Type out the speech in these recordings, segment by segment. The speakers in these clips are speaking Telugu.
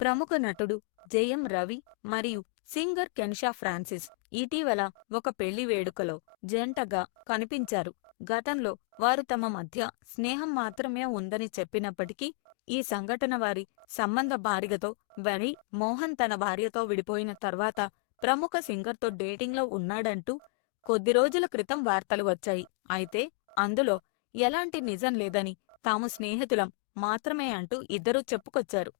ప్రముఖ నటుడు జయం రవి మరియు సింగర్ కెన్షా ఫ్రాన్సిస్ ఇటీవల ఒక పెళ్ళి వేడుకలో జంటగా కనిపించారు. గతంలో వారు తమ మధ్య స్నేహం మాత్రమే ఉందని చెప్పినప్పటికీ ఈ సంఘటన వారి సంబంధ భార్యతో వరి మోహన్ తన భార్యతో విడిపోయిన తర్వాత ప్రముఖ సింగర్తో డేటింగ్లో ఉన్నాడంటూ కొద్ది రోజుల క్రితం వార్తలు వచ్చాయి. అయితే అందులో ఎలాంటి నిజం లేదని తాము స్నేహితులం మాత్రమే అంటూ ఇద్దరూ చెప్పుకొచ్చారు.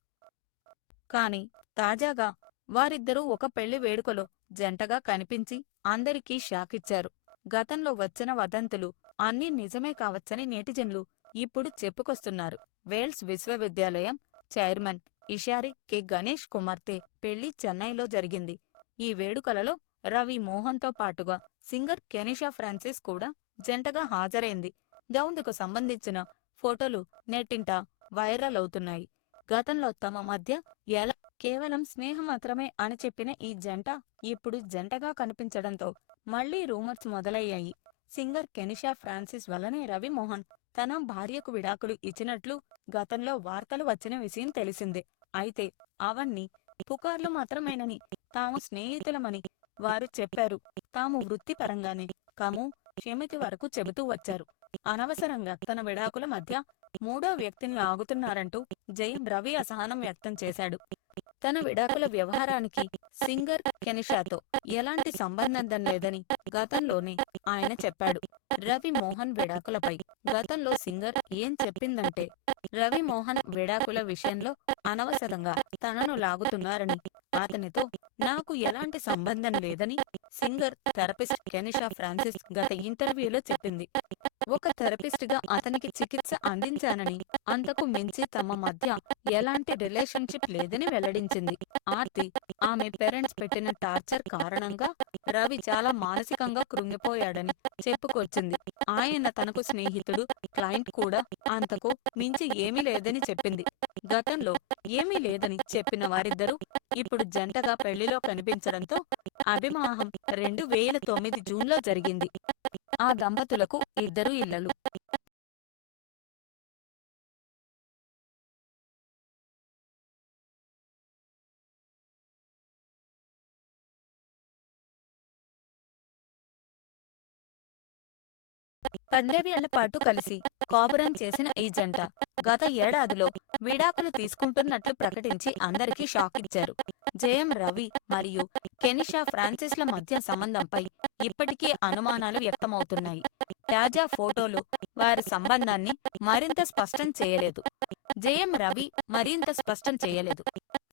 కాని తాజాగా వారిద్దరూ ఒక పెళ్ళి వేడుకలో జంటగా కనిపించి అందరికీ షాకిచ్చారు. గతంలో వచ్చిన వదంతులు అన్నీ నిజమే కావచ్చని నెటిజన్లు ఇప్పుడు చెప్పుకొస్తున్నారు. వేల్స్ విశ్వవిద్యాలయం చైర్మన్ ఇషారి కె. గణేష్ కుమార్తె పెళ్ళి చెన్నైలో జరిగింది. ఈ వేడుకలలో రవి మోహన్తో పాటుగా సింగర్ కెనిషా ఫ్రాన్సిస్ కూడా జంటగా హాజరైంది. దౌందుకు సంబంధించిన ఫోటోలు నెట్టింట వైరల్ అవుతున్నాయి. గతంలో తమ మధ్య ఎలా కేవలం స్నేహం మాత్రమే అని చెప్పిన ఈ జంట ఇప్పుడు జంటగా కనిపించడంతో మళ్ళీ రూమర్స్ మొదలయ్యాయి. సింగర్ కెనిషా ఫ్రాన్సిస్ వల్లనే రవి మోహన్ తన భార్యకు విడాకులు ఇచ్చినట్లు గతంలో వార్తలు వచ్చిన విషయం తెలిసిందే. అయితే అవన్నీ పుకార్లు మాత్రమేనని తాము స్నేహితులమని వారు చెప్పారు. తాము వృత్తిపరంగానే కాము క్షమితి వరకు చెబుతూ వచ్చారు. అనవసరంగా తన విడాకుల మధ్య మూడో వ్యక్తిని ఆగుతున్నారంటూ జయం రవి అసహనం వ్యక్తం చేశాడు. తన విడాకుల వ్యవహారానికి సింగర్ కెనిషాతో ఎలాంటి సంబంధం లేదని గతంలోనే ఆయన చెప్పాడు. రవి మోహన్ విడాకులపై గతంలో సింగర్ ఏం చెప్పిందంటే రవి మోహన్ విడాకుల విషయంలో అనవసరంగా తనను లాగుతున్నారని అతనితో నాకు ఎలాంటి సంబంధం లేదని సింగర్ థెరపిస్ట్ కెనిషా ఫ్రాన్సిస్ గత ఇంటర్వ్యూలో చెప్పింది. ఒక థెరపిస్ట్గా అతనికి చికిత్స అందించానని అంతకు మించి తమ మధ్య ఎలాంటి రిలేషన్షిప్ లేదని వెల్లడించింది. ఆర్తి ఆమె పేరెంట్స్ పెట్టిన టార్చర్ కారణంగా రవి చాలా మానసికంగా కృంగిపోయాడని చెప్పుకొచ్చింది. ఆయన తనకు స్నేహితుడు క్లయింట్ కూడా అంతకు మించి ఏమీ లేదని చెప్పింది. గతంలో ఏమీ లేదని చెప్పిన వారిద్దరూ ఇప్పుడు జంటగా పెళ్ళిలో కనిపించడంతో అభిమాహం రెండు వేల తొమ్మిది జూన్లో జరిగింది. ఆ దంపతులకు ఇద్దరు ఇళ్ళలు పన్నెండేళ్ళ పాటు కలిసి కాపురం చేసిన ఈ జంట గత ఏడాదిలో విడాకులు తీసుకుంటున్నట్లు ప్రకటించి అందరికీ షాక్ ఇచ్చారు. జయం రవి మరియు కెనిషా ఫ్రాన్సిస్ల మధ్య సంబంధంపై ఇప్పటికే అనుమానాలు వ్యక్తమవుతున్నాయి. తాజా ఫోటోలు వారి సంబంధాన్ని మరింత స్పష్టం చేయలేదు. జయం రవి మరింత స్పష్టం చేయలేదు.